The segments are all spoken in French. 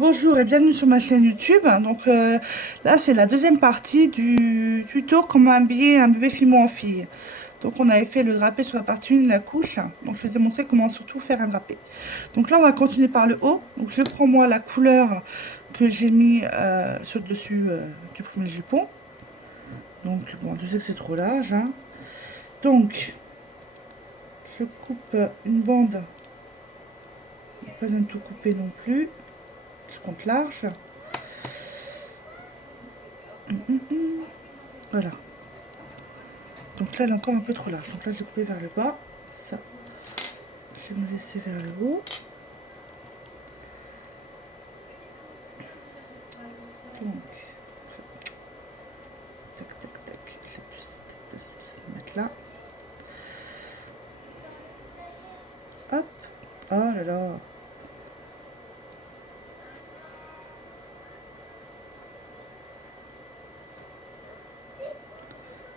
Bonjour et bienvenue sur ma chaîne YouTube. Là, c'est la deuxième partie du tuto comment habiller un bébé fimo en fille. Donc on avait fait le drapé sur la partie 1 de la couche. Donc je vous ai montré comment surtout faire un drapé. Donc là, on va continuer par le haut. Donc je prends moi la couleur que j'ai mis sur le dessus du premier jupon. Donc bon, je sais que c'est trop large, hein. Donc je coupe une bande. Pas besoin de tout couper non plus. Je compte large. Voilà. Donc là, elle est encore un peu trop large. Donc là, je vais couper vers le bas. Ça, je vais me laisser vers le haut. Donc, tac, tac, tac. Je vais plus se mettre là. Hop. Oh là là.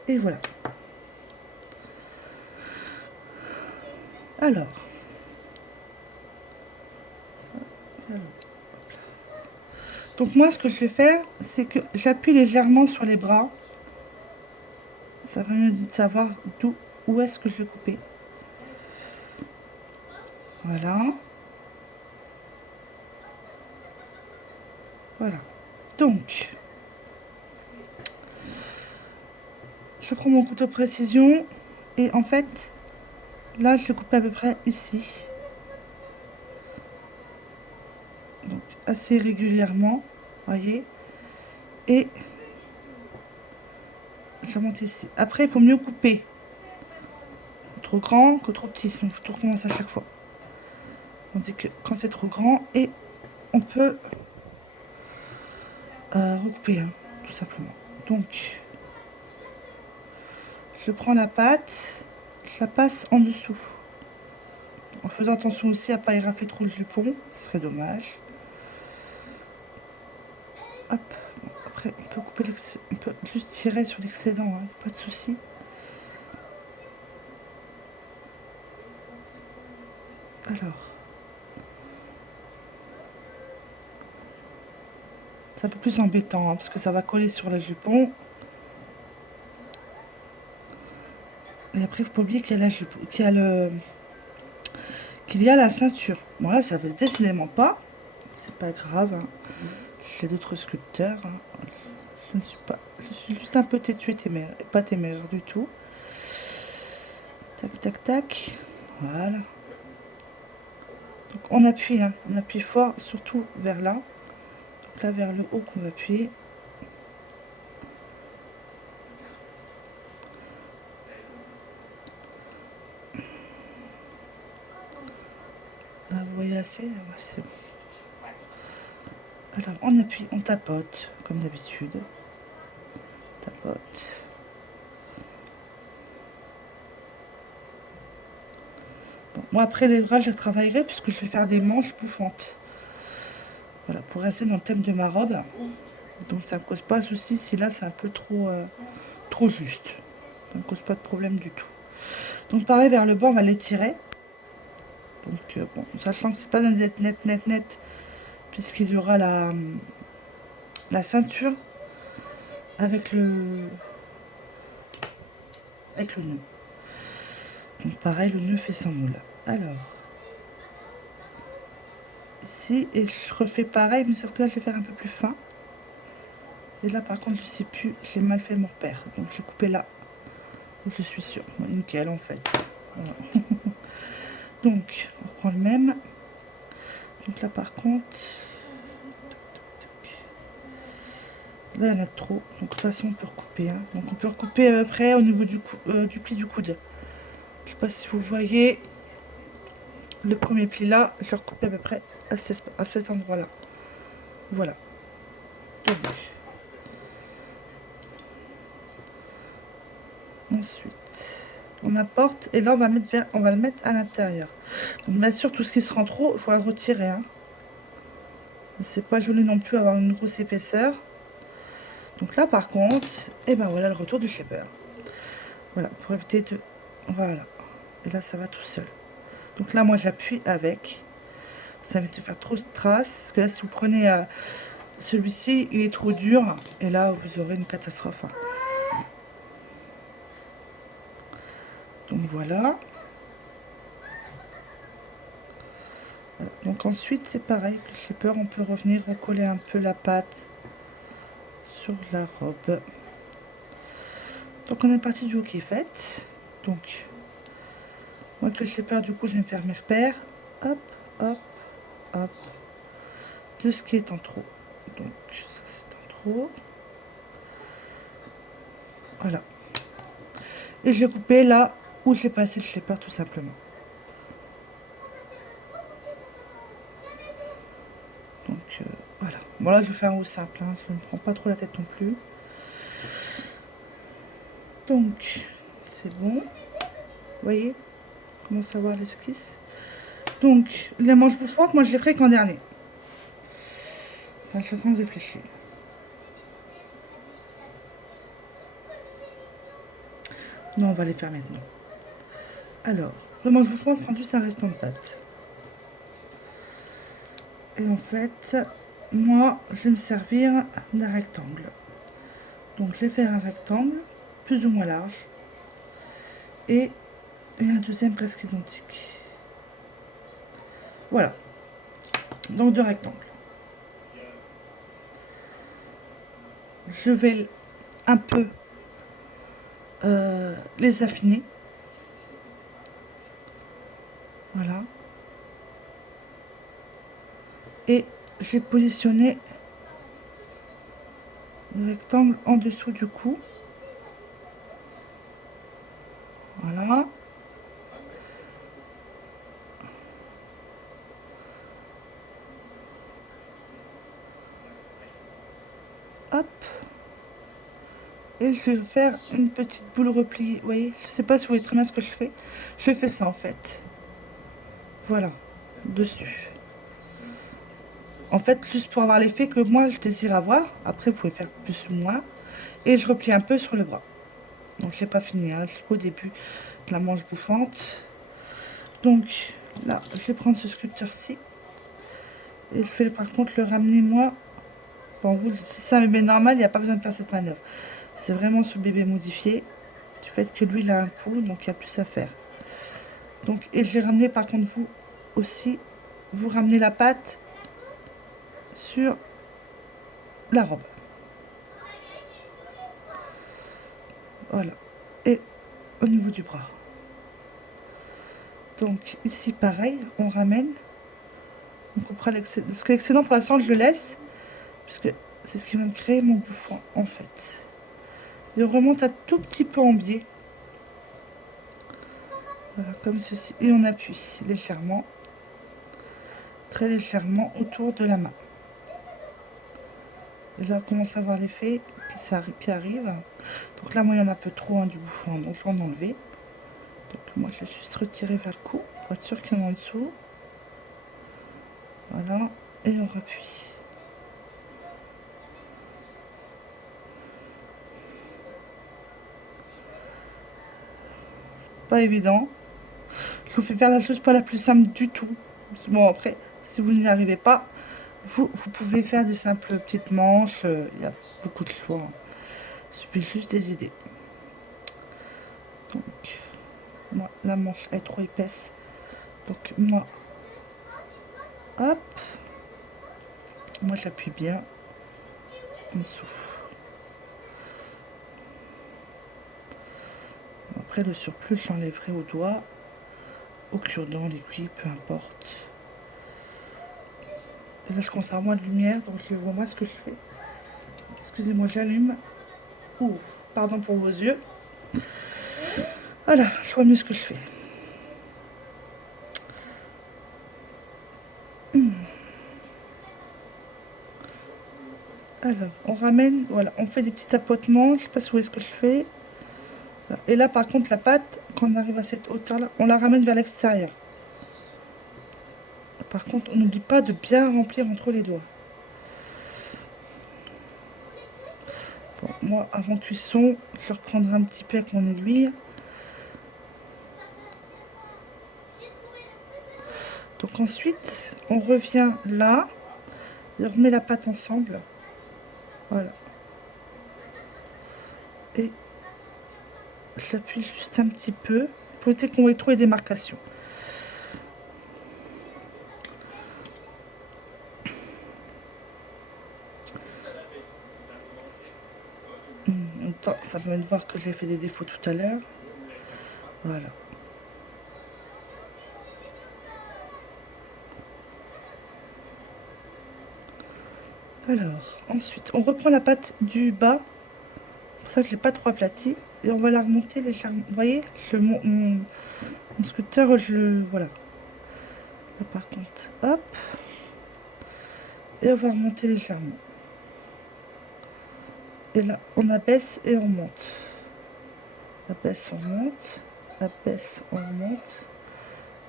Et voilà. Alors. Donc moi, ce que je vais faire, c'est que j'appuie légèrement sur les bras. Ça va mieux de savoir où est-ce que je vais couper. Voilà. Voilà. Donc, je prends mon couteau précision et en fait, là, je le coupe à peu près ici. Donc, assez régulièrement, voyez. Et je monte ici. Après, il faut mieux couper. Trop grand que trop petit, sinon il faut tout recommencer à chaque fois. Tandis que quand c'est trop grand, et on peut recouper, hein, tout simplement. Donc, je prends la pâte, je la passe en dessous. En faisant attention aussi à ne pas érafler trop le jupon, ce serait dommage. Hop, bon, après on peut couper on peut juste tirer sur l'excédent, hein, pas de souci. Alors, c'est un peu plus embêtant, hein, parce que ça va coller sur le jupon. Et après, il ne faut pas oublier qu'il y a qu'il y a la ceinture. Bon là, ça ne veut décidément pas. C'est pas grave, hein. J'ai d'autres sculpteurs, hein. Je suis juste un peu têtue et téméraire, pas téméraire du tout. Tac, tac, tac. Voilà. Donc on appuie, hein. On appuie fort, surtout vers là. Donc là, vers le haut qu'on va appuyer. Là, vous voyez assez, ouais, c'est bon. Alors on appuie, on tapote, comme d'habitude. Tapote. Bon, moi après les bras, je les travaillerai puisque je vais faire des manches bouffantes. Voilà, pour rester dans le thème de ma robe. Donc ça ne me cause pas de souci si là c'est un peu trop juste. Ça ne me cause pas de problème du tout. Donc pareil, vers le bas, on va l'étirer. Donc bon, sachant que c'est pas net, net, net, net, puisqu'il y aura la ceinture avec avec le nœud. Donc pareil, le nœud fait son moule. Alors, ici, et je refais pareil, mais sauf que là, je vais faire un peu plus fin. Et là, par contre, je sais plus, j'ai mal fait mon repère. Donc, je vais couper là, où je suis sûre. Bon, nickel, en fait. Voilà. Donc, on reprend le même. Donc là, par contre, là, il y en a trop. Donc, de toute façon, on peut recouper, hein. Donc, on peut recouper à peu près au niveau du pli du coude. Je sais pas si vous voyez le premier pli là, je recoupe à peu près à cet endroit-là. Voilà. Donc, ensuite, on apporte et là on va le mettre à l'intérieur. Donc bien sûr tout ce qui sera trop, il faudra le retirer, hein. C'est pas joli non plus avoir une grosse épaisseur. Donc là par contre, et ben voilà le retour du shaper. Voilà, pour éviter voilà. Et là ça va tout seul. Donc là moi j'appuie avec Ça va te faire trop de traces. Parce que là, si vous prenez celui-ci, il est trop dur. Et là, vous aurez une catastrophe. Donc voilà. Donc ensuite, c'est pareil. Avec le shaper, on peut revenir recoller un peu la pâte sur la robe. Donc on est parti du haut qui est fait. Donc, moi avec le shaper, du coup, je vais me faire mes repères. Hop, hop, hop. De ce qui est en trop. Donc, ça c'est en trop. Voilà. Et je l'ai coupé là où j'ai passé le shaper tout simplement. Donc voilà. Bon là je vais faire un haut simple, hein. Je ne me prends pas trop la tête non plus. Donc c'est bon. Vous voyez, on commence à voir l'esquisse. Donc les manches bouffantes, moi je les ferai qu'en dernier. Enfin je suis en train de réfléchir. Non, on va les faire maintenant. Alors, le manche bouffante prend juste un restant de pâte. Et en fait, moi, je vais me servir d'un rectangle. Donc, je vais faire un rectangle, plus ou moins large. Et un deuxième presque identique. Voilà. Donc, deux rectangles. Je vais un peu les affiner. Voilà. Et j'ai positionné le rectangle en dessous du cou. Voilà. Hop. Et je vais faire une petite boule repliée. Vous voyez, je sais pas si vous voyez très bien ce que je fais. Je fais ça en fait. Voilà. Dessus. En fait, juste pour avoir l'effet que moi je désire avoir. Après, vous pouvez faire plus ou moins. Et je replie un peu sur le bras. Donc, je n'ai pas fini. Hein. Jusqu'au début de la manche bouffante. Donc, là, je vais prendre ce sculpteur-ci. Et je vais par contre le ramener moi. Bon, vous, si c'est un bébé normal, il n'y a pas besoin de faire cette manœuvre. C'est vraiment ce bébé modifié. Du fait que lui, il a un pouls, donc il y a plus à faire. Donc, et je vais ramener par contre vous aussi. Vous ramenez la pâte sur la robe. Voilà. Et au niveau du bras. Donc ici pareil, on ramène. On coupera l'excédent. Parce que l'excédent pour l'instant je le laisse. Puisque c'est ce qui va me créer mon bouffant en fait. Et on remonte un tout petit peu en biais. Voilà, comme ceci. Et on appuie légèrement. Très légèrement autour de la main. Et là on commence à voir l'effet qui arrive. Donc là moi il y en a un peu trop hein, du bouffant. Donc je vais en enlever. Donc moi je vais juste retirer vers le cou pour être sûr qu'il y en a en dessous. Voilà, et on rappuie. C'est pas évident. Je vous fais faire la chose pas la plus simple du tout. Bon après, si vous n'y arrivez pas, vous pouvez faire des simples petites manches. Il y a beaucoup de choix. Il suffit juste des idées. Donc, moi, la manche est trop épaisse. Donc moi, hop. Moi j'appuie bien en dessous. Après le surplus, je l'enlèverai au doigt, au cure-dent, l'aiguille, peu importe. Et là je commence à avoir moins de lumière, donc je vois moi ce que je fais. Excusez-moi, j'allume. Ouh, pardon pour vos yeux. Voilà, je vois mieux ce que je fais. Alors, on ramène, voilà, on fait des petits tapotements. Je sais pas si vous voyez ce que je fais. Voilà. Et là, par contre, la pâte, quand on arrive à cette hauteur-là, on la ramène vers l'extérieur. Par contre, on n'oublie pas de bien remplir entre les doigts. Bon, moi, avant cuisson, je reprendrai un petit peu avec mon aiguille. Donc ensuite, on revient là et on remet la pâte ensemble. Voilà. Et j'appuie juste un petit peu pour éviter qu'on ait trop les démarcations. Ça permet de voir que j'ai fait des défauts tout à l'heure. Voilà. Alors, ensuite, on reprend la pâte du bas. Pour ça, je ne l'ai pas trop aplatie. Et on va la remonter légèrement. Vous voyez, mon scooter, voilà. Là, par contre, hop. Et on va remonter légèrement. Et là, on abaisse et on monte. Abaisse, on monte. Abaisse, on remonte.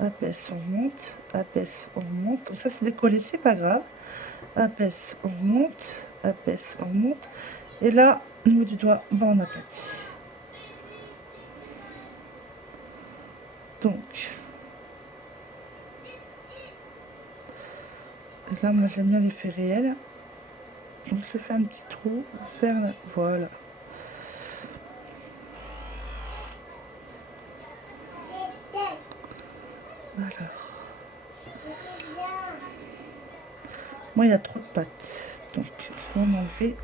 Abaisse, on remonte. Abaisse, on remonte. Donc ça, c'est décollé, c'est pas grave. Abaisse, on remonte. Abaisse, on remonte. Et là, au niveau du doigt, on aplatit. Donc, là, moi, j'aime bien l'effet réel. Donc, je fais un petit trou, faire la... Voilà. Alors. Moi, il y a trop de pâtes. Donc, on va enlever.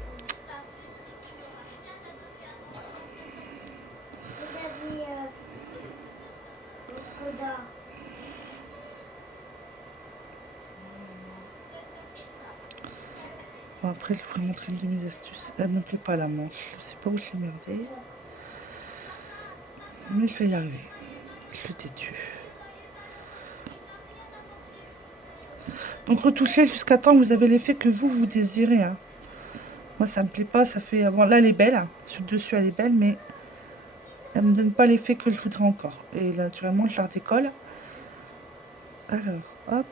Bon, après, je vais vous montrer une de mes astuces. Elle ne me plaît pas la manche. Je sais pas où je l'ai merdé. Mais je vais y arriver. Je suis têtue. Donc retouchez jusqu'à temps que vous avez l'effet que vous désirez. Hein. Moi, ça me plaît pas. Ça fait... Bon, là, elle est belle. Hein. Sur le dessus, elle est belle, mais elle me donne pas l'effet que je voudrais encore. Et là, naturellement, je la redécolle. Alors, hop.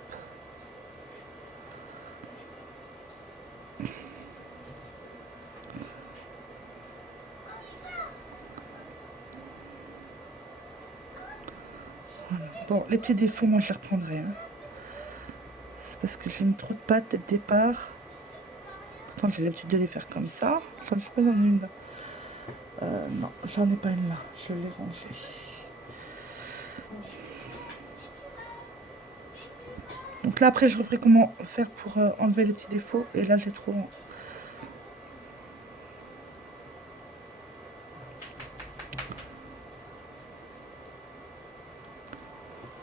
Voilà. Bon, les petits défauts, moi, je les reprendrai. Hein. C'est parce que j'ai mis trop de pâtes dès le départ. Pourtant, j'ai l'habitude de les faire comme ça. J'en ai pas dans une là. Non, j'en ai pas une là. Je l'ai rangée. Donc là, après, je referai comment faire pour enlever les petits défauts. Et là, j'ai trop...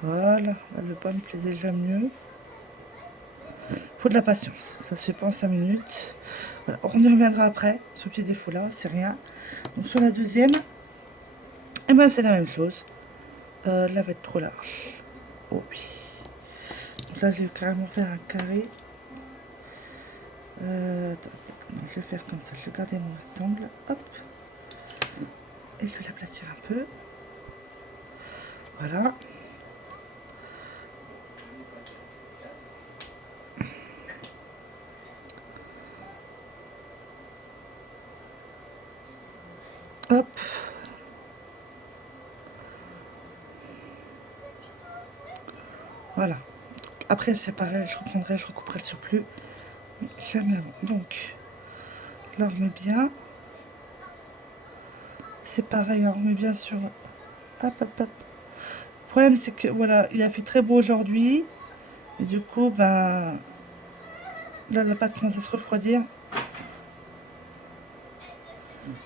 Voilà, là, le bas me plaît déjà mieux. Faut de la patience, ça se fait pas en 5 minutes. Voilà, on y reviendra après, ce petit défaut là, c'est rien. Donc sur la deuxième, et ben c'est la même chose. Là va être trop large. Oh oui. Donc là je vais carrément faire un carré. Attends, non, je vais faire comme ça, je vais garder mon rectangle. Hop. Et je vais l'aplatir un peu. Voilà. Hop. Voilà. Après c'est pareil, je reprendrai, je recouperai le surplus. Mais jamais avant. Donc, là on remet bien. C'est pareil, on remet bien sur... Hop, hop, hop. Le problème c'est que voilà, il a fait très beau aujourd'hui. Et du coup, ben... Là la pâte commence à se refroidir.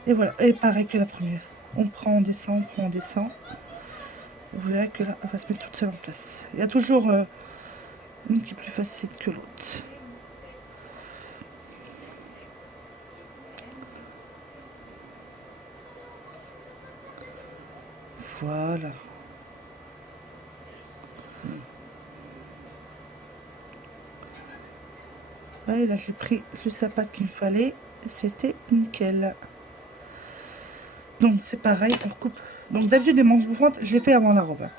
Et voilà, et pareil que la première. On prend, on descend, on prend, on descend. Vous verrez que là, elle va se mettre toute seule en place. Il y a toujours une qui est plus facile que l'autre. Voilà. Ouais, là j'ai pris juste la pâte qu'il me fallait. C'était nickel. Donc c'est pareil, on recoupe. Donc d'habitude les manches bouffantes, je les fais avant la robe. Hein.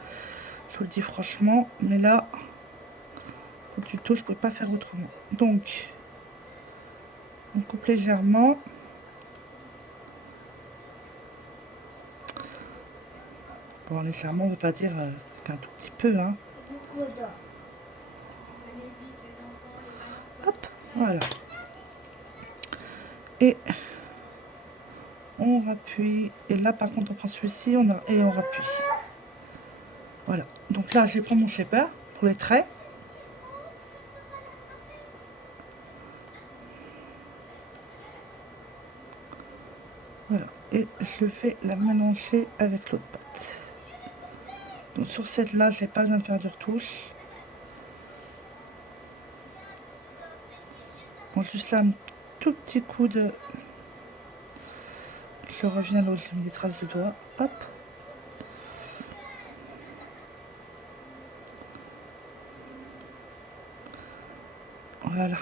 Je vous le dis franchement, mais là, au tuto, je ne pouvais pas faire autrement. Donc, on coupe légèrement. Bon, légèrement, on ne veut pas dire qu'un tout petit peu. Hein. Voilà. Et on rappuie. Et là, par contre, on prend celui-ci et on rappuie. Voilà. Donc là, je vais prendre mon shaper pour les traits. Voilà. Et je fais la mélanger avec l'autre pâte. Donc sur cette là, j'ai pas besoin de faire de retouche. Bon, juste là, un tout petit coup de... Je reviens là où j'ai mis des traces de doigts. Hop. Voilà.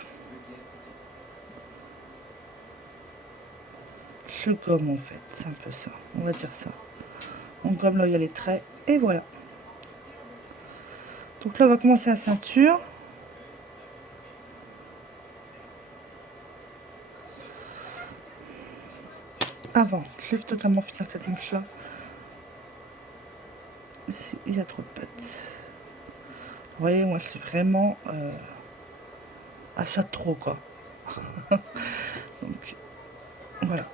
Je gomme en fait, c'est un peu ça. On va dire ça. On gomme là où il y a les traits. Et voilà. Donc là, on va commencer la ceinture. Avant, je vais totalement finir cette manche-là. Ici, il y a trop de pattes. Vous voyez, moi, je suis vraiment à ça de trop, quoi. Donc, voilà.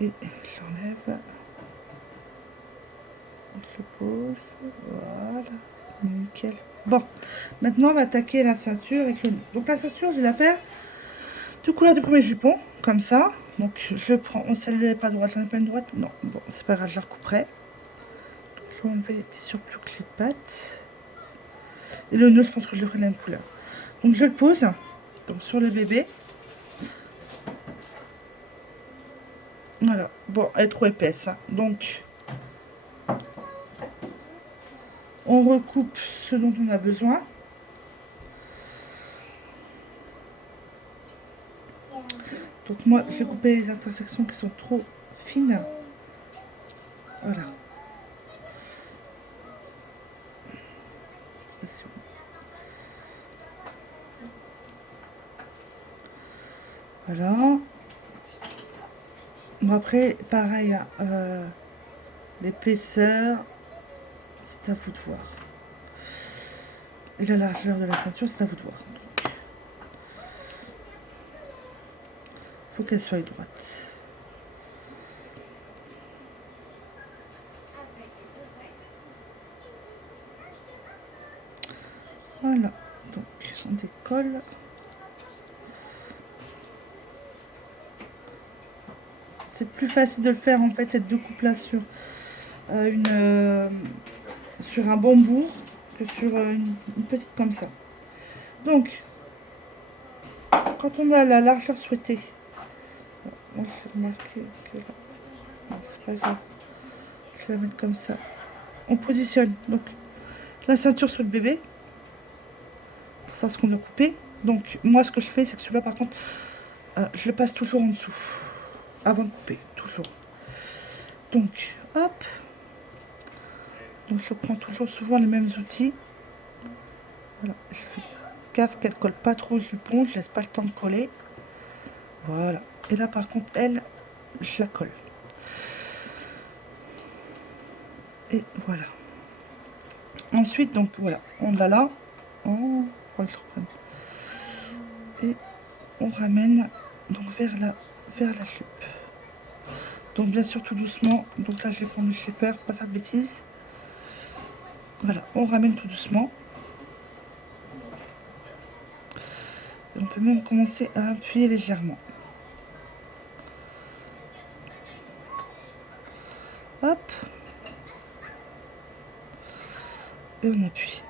Et j'enlève. Je pose. Voilà. Nickel. Bon, maintenant, on va attaquer la ceinture avec le nœud. Donc, la ceinture, je vais la faire du couleur du premier jupon, comme ça. Donc, je prends. On ne n'est pas droite, j'en ai pas une droite. Non, bon, c'est pas grave, je la recouperai. Je vais enlever les petits surplus que j'ai de pâte. Et le nœud, je pense que je le ferai de la même couleur. Donc, je le pose donc, sur le bébé. Voilà. Bon, elle est trop épaisse. Hein. Donc, on recoupe ce dont on a besoin. Donc, moi, je vais couper les intersections qui sont trop fines. Voilà. Voilà. Bon, après, pareil, l'épaisseur, c'est à vous de voir. Et la largeur de la ceinture, c'est à vous de voir. Il faut qu'elle soit droite. Voilà. Donc, on décolle. C'est plus facile de le faire, en fait, cette découpe-là sur sur un bambou que sur une petite comme ça. Donc, quand on a la largeur souhaitée, moi je vais remarquer que là, non, c'est pas grave, je vais la mettre comme ça. On positionne donc la ceinture sur le bébé, pour ça ce qu'on a coupé. Donc, moi ce que je fais, c'est que celui-là par contre, je le passe toujours en dessous, avant de couper, toujours. Donc, hop. Donc, je prends toujours souvent les mêmes outils. Voilà, je fais gaffe qu'elle colle pas trop au jupon, je laisse pas le temps de coller. Voilà. Et là, par contre, elle, je la colle. Et voilà. Ensuite, donc voilà, on l'a là. Oh, et on ramène donc vers la jupe. Donc bien sûr tout doucement. Donc là, je vais prendre le shaper, pas faire de bêtises. Voilà, on ramène tout doucement. Et on peut même commencer à appuyer légèrement. Hop. Et on appuie.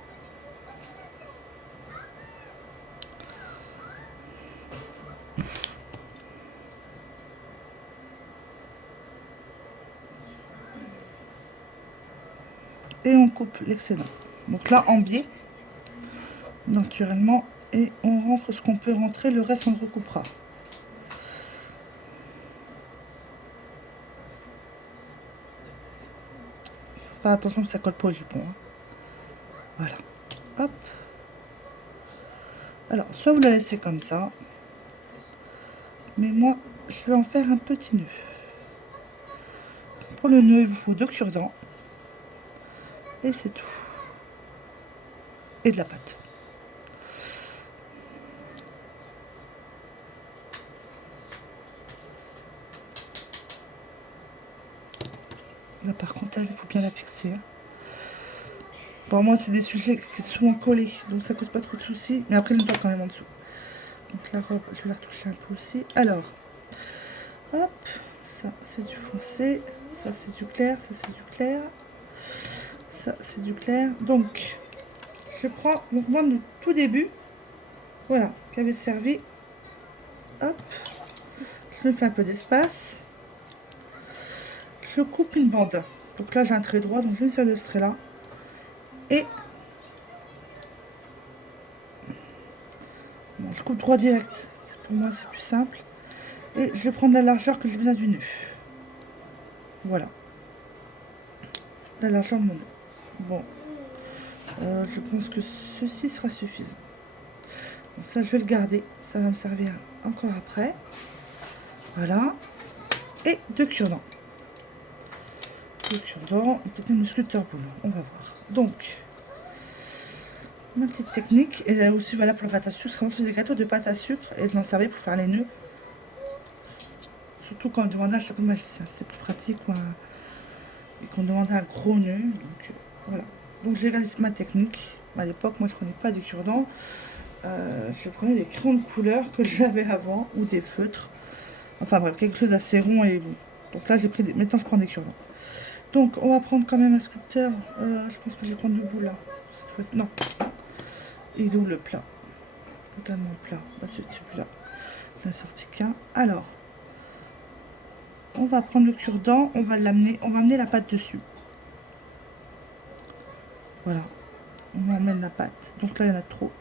Et on coupe l'excédent. Donc là, en biais, naturellement, et on rentre ce qu'on peut rentrer, le reste on le recoupera. Faire attention que ça colle pas au jupon. Hein. Voilà. Hop. Alors, soit vous la laissez comme ça, mais moi, je vais en faire un petit nœud. Pour le nœud, il vous faut 2 cure-dents. Et c'est tout. Et de la pâte. Là, par contre, il faut bien la fixer. Hein. Bon, moi, c'est des sujets qui sont souvent collés, donc ça cause pas trop de soucis. Mais après, je me quand même en dessous. Donc la robe, je vais la retoucher un peu aussi. Alors, hop, ça, c'est du foncé. Ça, c'est du clair. Ça, c'est du clair. Ça, c'est du clair. Donc, je prends mon bande du tout début. Voilà, qui avait servi. Hop, je me fais un peu d'espace. Je coupe une bande. Donc là, j'ai un trait droit, donc je vais sur ce trait-là. Et bon, je coupe droit direct. Pour moi, c'est plus simple. Et je vais prendre la largeur que j'ai besoin du nœud. Voilà. La largeur de mon nœud. Bon. Je pense que ceci sera suffisant. Donc ça, je vais le garder. Ça va me servir encore après. Voilà. Et deux cure-dents. Deux cure-dents. Peut-être une sculpteur boule. On va voir. Donc, ma petite technique. Et elle est aussi valable pour le pâte à sucre. Quand on fait des gâteaux de pâte à sucre, et je m'en servais pour faire les nœuds. Surtout quand on demande un chapeau magicien. C'est plus pratique. Et qu'on demandait un gros nœud. Donc, voilà. Donc, j'ai réalisé ma technique. À l'époque, moi, je ne prenais pas des cure-dents. Je prenais des crayons de couleur que j'avais avant ou des feutres. Enfin bref, quelque chose d'assez rond et bon. Donc là, j'ai pris des... Maintenant, je prends des cure-dents. Donc, on va prendre quand même un sculpteur. Je pense que je vais prendre le bout là. Cette fois-ci. Non. Il est où le plat? Totalement plat. Bah, c'est celui-là. Je n'ai sorti qu'un. Alors, on va prendre le cure-dent. On va l'amener. On va amener la pâte dessus. Voilà. On emmène la pâte. Donc là, il y en a trop.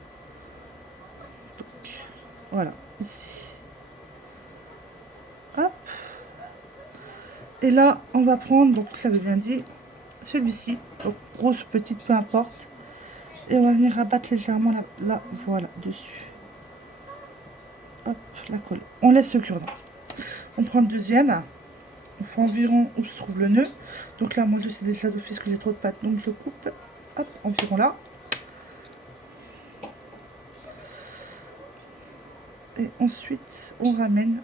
Donc, voilà. Ici. Hop. Et là, on va prendre, donc je l'avais bien dit, celui-ci, donc grosse, petite, peu importe. Et on va venir rabattre légèrement là, voilà, dessus. Hop, la colle. On laisse le cure-dent. On prend le deuxième. On fait environ où se trouve le nœud. Donc là, moi, je sais déjà d'office que j'ai trop de pâte, donc je le coupe. Hop, environ là. Et ensuite, on ramène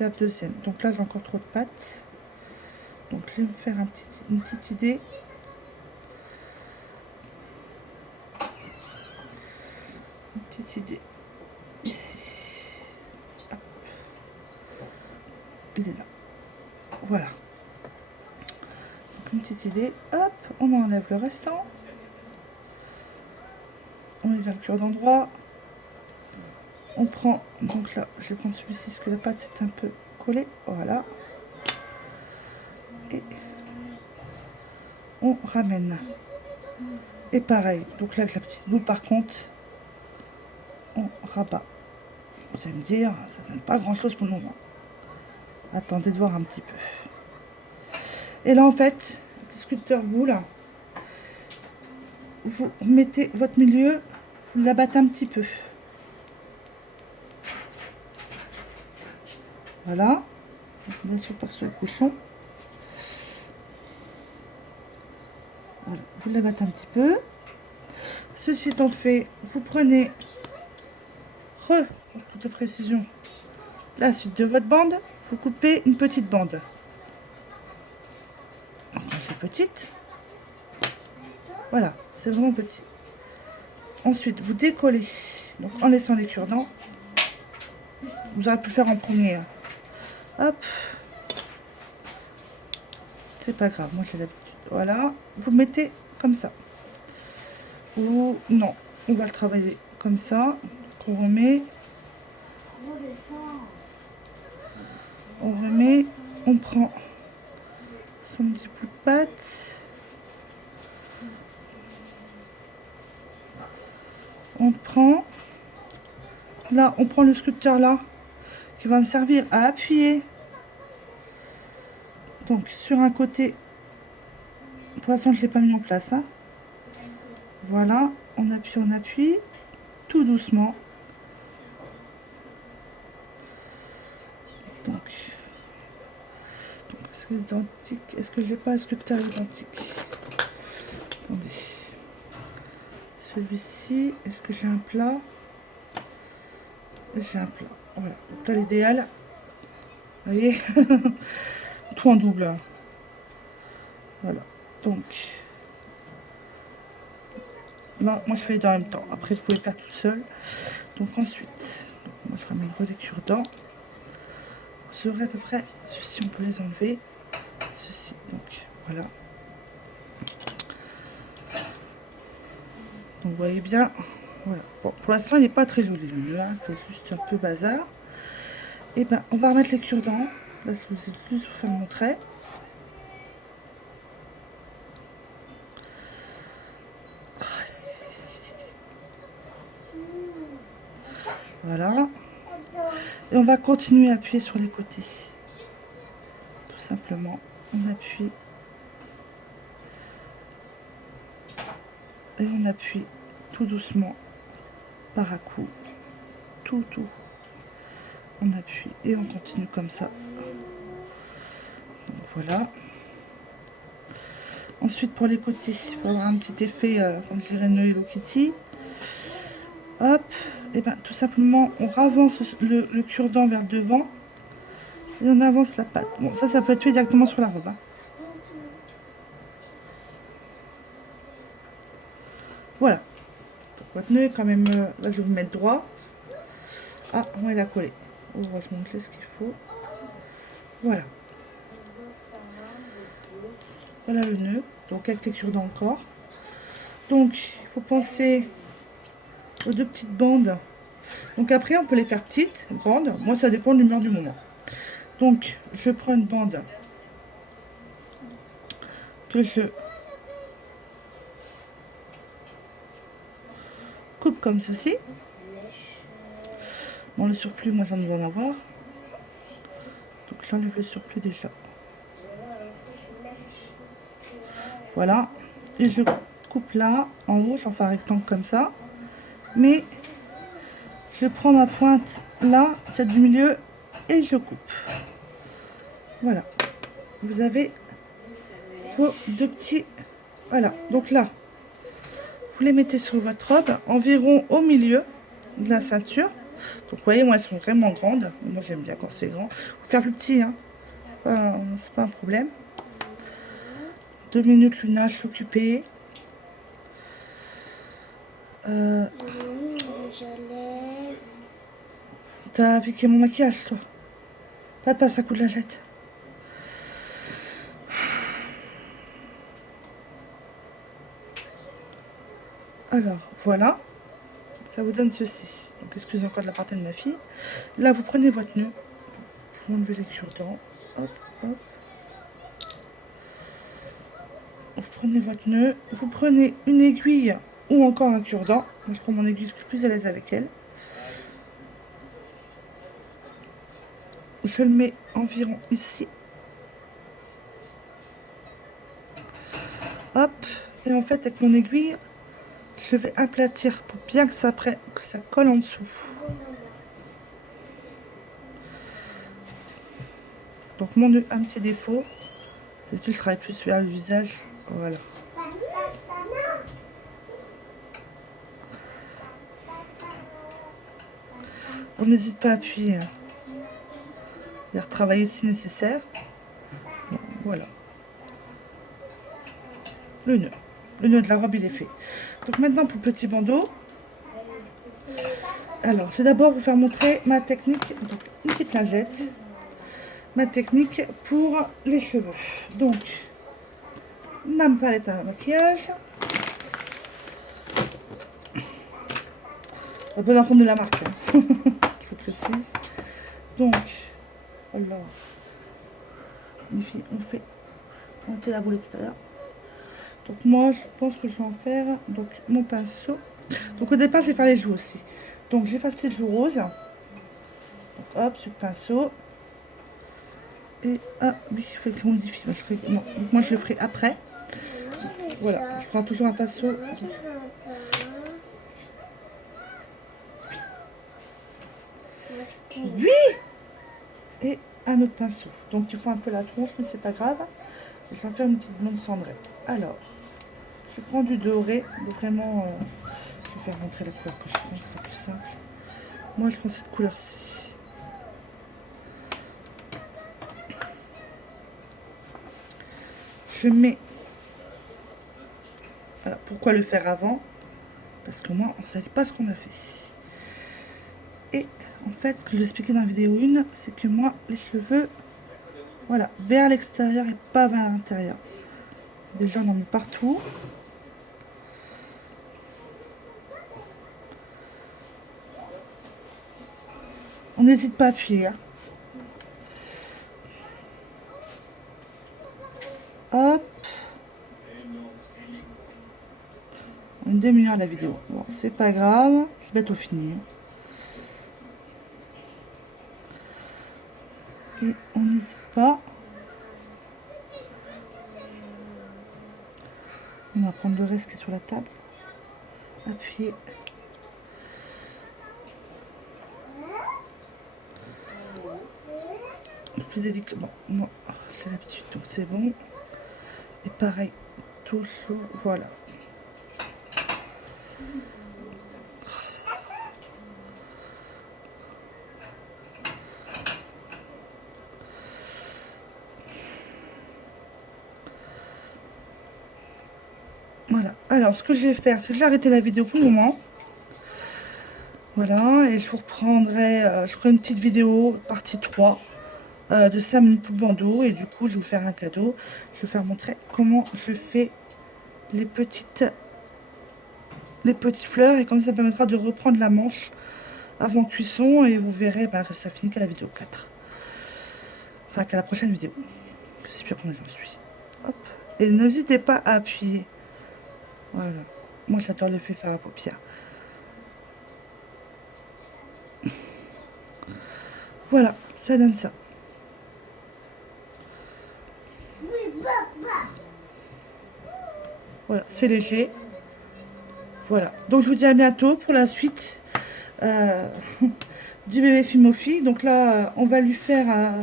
vers le deuxième. Donc là, j'ai encore trop de pâte. Donc je vais me faire une petite idée. Une petite idée. Ici. Hop. Il est là. Voilà. Donc une petite idée. Hop, on enlève le restant. On met vers le cure d'endroit. On prend, donc là, je vais prendre celui-ci parce que la pâte c'est un peu collée. Voilà. Et on ramène. Et pareil, donc là avec la petite boule par contre, on rabat. Vous allez me dire, ça donne pas grand chose pour le moment. Attendez de voir un petit peu. Et là en fait, le sculpteur boule, vous mettez votre milieu, vous l'abattez un petit peu. Voilà. Bien sûr pas sur le cochon. Voilà, vous l'abattez un petit peu. Ceci étant fait, vous prenez pour toute précision la suite de votre bande, vous coupez une petite bande. C'est petite. Voilà, c'est vraiment petit. Ensuite, vous décollez, donc en laissant les cure-dents. Vous aurez pu le faire en premier. Hop. C'est pas grave, moi j'ai l'habitude. Voilà, vous le mettez comme ça. Ou non, on va le travailler comme ça. On remet. On remet, on prend son petit bout de pâte. On prend, là on prend le sculpteur là, qui va me servir à appuyer. Donc sur un côté, pour l'instant je ne l'ai pas mis en place. Hein. Voilà, on appuie, tout doucement. Donc est-ce que c'est identique? Est-ce que j'ai pas un sculpteur identique? Attendez. Celui-ci, est-ce que j'ai un plat? J'ai un plat. Voilà. Donc là, l'idéal, vous voyez, tout en double. Voilà. Donc, là, moi je fais les deux en même temps. Après, vous pouvez le faire tout seul. Donc ensuite, moi je ramène les cure-dents. Vous aurez à peu près ceci, on peut les enlever. Ceci, donc voilà. Donc vous voyez bien, voilà. Bon, pour l'instant, il n'est pas très joli, le nœud, hein, il fait juste un peu bazar. Et ben, on va remettre les cure-dents. Là, je vous ai plus vous faire montrer. Voilà. Et on va continuer à appuyer sur les côtés. Tout simplement, on appuie. Et on appuie tout doucement par à coup. Tout. On appuie et on continue comme ça. Donc voilà. Ensuite, pour les côtés, pour avoir un petit effet, comme je dirais, nœud Hello Kitty. Hop. Et bien, tout simplement, on ravance le cure-dent vers le devant. Et on avance la patte. Bon, ça peut être fait directement sur la robe. Hein. Voilà. Donc, votre nœud est quand même... là, je vais vous mettre droit. Ah, moi, il a collé. Heureusement que j'ai ce qu'il faut. Voilà. Voilà le nœud. Donc, avec les cure-dents encore. Donc, il faut penser aux deux petites bandes. Donc, après, on peut les faire petites, grandes. Moi, ça dépend de l'humeur du moment. Donc, je prends une bande que je coupe comme ceci. Bon, le surplus, moi, j'en dois en avoir. Donc, j'enlève le surplus déjà. Voilà. Et je coupe là, en haut, j'en fais un rectangle comme ça. Mais, je prends ma pointe là, celle du milieu, et je coupe. Voilà. Vous avez vos deux petits... Voilà. Donc là, vous les mettez sur votre robe, environ au milieu de la ceinture. Donc vous voyez, moi elles sont vraiment grandes. Moi j'aime bien quand c'est grand. Faut faire plus petit, hein. C'est pas un problème. 2 minutes, Luna, je suis occupée. T'as piqué mon maquillage, toi. Pas de passe à coup de lingette. Alors, voilà. Ça vous donne ceci. Donc, excusez encore de la partie de ma fille. Là, vous prenez votre nœud. Vous enlevez les cure-dents. Hop, hop. Vous prenez votre nœud. Vous prenez une aiguille ou encore un cure-dent. Moi, je prends mon aiguille, je suis plus à l'aise avec elle. Je le mets environ ici. Hop. Et en fait, avec mon aiguille, je vais aplatir pour bien que ça colle en dessous. Donc mon nœud a un petit défaut, c'est que je travaille plus vers le visage. Voilà. On n'hésite pas à appuyer hein, et à retravailler si nécessaire. Bon, voilà. Le nœud de la robe il est fait. Donc maintenant pour le petit bandeau. Alors je vais d'abord vous faire montrer ma technique. Donc une petite lingette. Ma technique pour les cheveux. Donc ma palette à maquillage. On peut en prendre de la marque. Hein. Je précise. Donc, alors, les filles, on fait monter la volée tout à l'heure. Donc moi, je pense que je vais en faire donc mon pinceau. Donc au départ, je vais faire les joues aussi. Donc je vais faire une petite joue rose. Donc hop, sur le pinceau. Et ah oui, il faut que je modifie. Non, donc moi je le ferai après. Voilà, je prends toujours un pinceau. Oui. Et un autre pinceau. Donc il faut un peu la tronche, mais c'est pas grave. Je vais faire une petite blonde cendrée. Alors, je prends du doré. Vraiment, je vais faire montrer la couleur que je prends, ce sera plus simple. Moi, je prends cette couleur-ci. Je mets pourquoi le faire avant? Parce que moi, on ne savait pas ce qu'on a fait. Et en fait, ce que je vous expliquais dans la vidéo 1, c'est que moi, les cheveux, voilà, vers l'extérieur et pas vers l'intérieur. Déjà, on en met partout. On n'hésite pas à appuyer. Hein. Hop. Une demi-heure la vidéo. Bon, c'est pas grave, je vais bientôt finir. Et on n'hésite pas. On va prendre le reste qui est sur la table. Appuyer. Le plus délicat. Bon, moi, j'ai l'habitude, donc c'est bon. Et pareil, toujours, voilà. Voilà, alors ce que je vais faire, c'est que je vais arrêter la vidéo pour le moment. Voilà, et je vous reprendrai, je ferai une petite vidéo, partie 3, de 5 minutes pour le bandeau. Et du coup, je vais vous faire un cadeau. Je vais vous faire montrer comment je fais les petites fleurs. Et comme ça permettra de reprendre la manche avant cuisson. Et vous verrez que ça finit qu'à la vidéo 4. Enfin, qu'à la prochaine vidéo. Je sais plus combien j'en suis. Hop. Et n'hésitez pas à appuyer. Voilà. Moi, j'adore le fait faire à paupières. Voilà, ça donne ça. Voilà, c'est léger. Voilà. Donc, je vous dis à bientôt pour la suite du bébé Fimofi. Donc là, on va lui faire un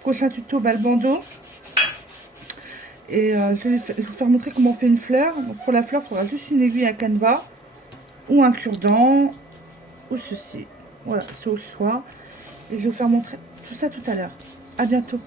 prochain tuto le bandeau. Et je vais vous faire montrer comment on fait une fleur. Donc pour la fleur, il faudra juste une aiguille à canevas ou un cure-dent ou ceci. Voilà, c'est au choix. Et je vais vous faire montrer tout ça tout à l'heure. À bientôt.